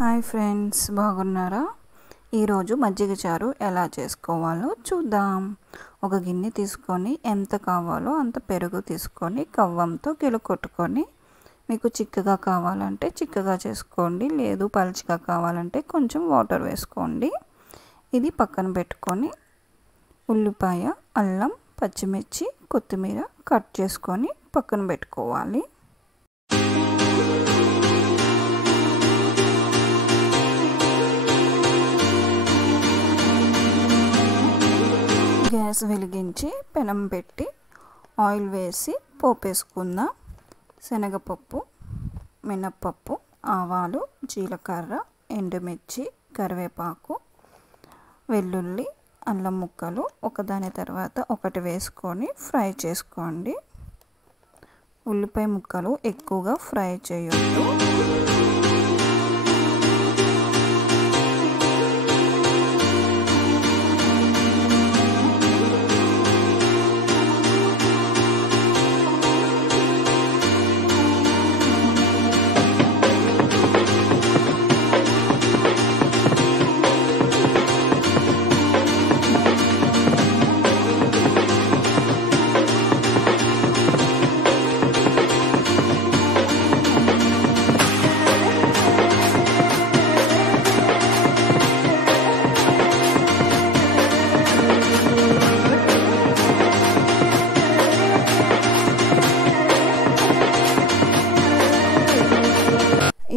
Hi friends, బాగున్నారా? ఈరోజు మజ్జిగ చారు ఎలా చేసుకోవాలో చూద్దాం. ఒక గిన్నె తీసుకొని ఎంత కావాలో అంత పెరుగు తీసుకొని కవ్వంతో గిలకొట్టుకొని, మీకు చిక్కగా కావాలంటే చిక్కగా చేసుకోండి, లేదు పలుచగా కావాలంటే కొంచెం వాటర్ వేసుకోండి. ఇది పక్కన పెట్టుకొని ఉల్లిపాయ, అల్లం, పచ్చిమిర్చి, కొత్తిమీర కట్ చేసుకొని పక్కన పెట్టుకోవాలి. గ్యాస్ వెలిగించి పెనం పెట్టి ఆయిల్ వేసి పోపు వేసుకుందాం. శనగపప్పు, మినప్పప్పు, ఆవాలు, జీలకర్ర, ఎండుమిర్చి, కరివేపాకు, వెల్లుల్లి, అల్లం ముక్కలు ఒకదాని తర్వాత ఒకటి వేసుకొని ఫ్రై చేసుకోండి. ఉల్లిపాయ ముక్కలు ఎక్కువగా ఫ్రై చేయొద్దు.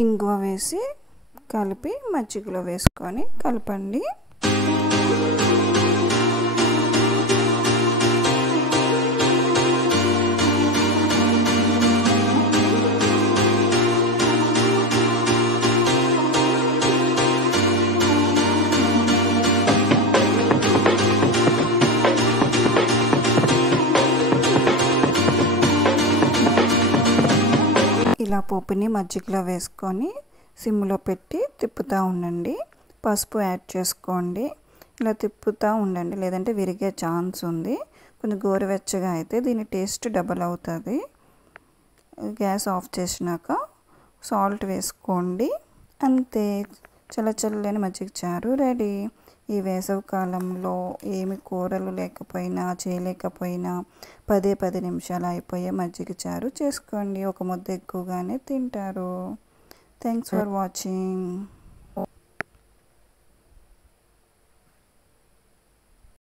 ఇంగువ వేసి కలిపి మజ్జిగలో వేసుకొని కలపండి. ఇలా పోపుని మజ్జిగలో వేసుకొని సిమ్లో పెట్టి తిప్పుతూ ఉండండి. పసుపు యాడ్ చేసుకోండి. ఇలా తిప్పుతూ ఉండండి, లేదంటే విరిగే ఛాన్స్ ఉంది. కొంచెం గోరువెచ్చగా అయితే దీని టేస్ట్ డబల్ అవుతుంది. గ్యాస్ ఆఫ్ చేసినాక సాల్ట్ వేసుకోండి. అంతే, చల్లచల్లని మజ్జిగ చారు రెడీ. ఈ వేసవి కాలంలో ఏమి కూరలు లేకపోయినా చేయలేకపోయినా 10 నిమిషాలు అయిపోయే మజ్జిగ చారు చేసుకోండి. ఒక ముద్ద ఎక్కువగానే తింటారు. Thanks for watching.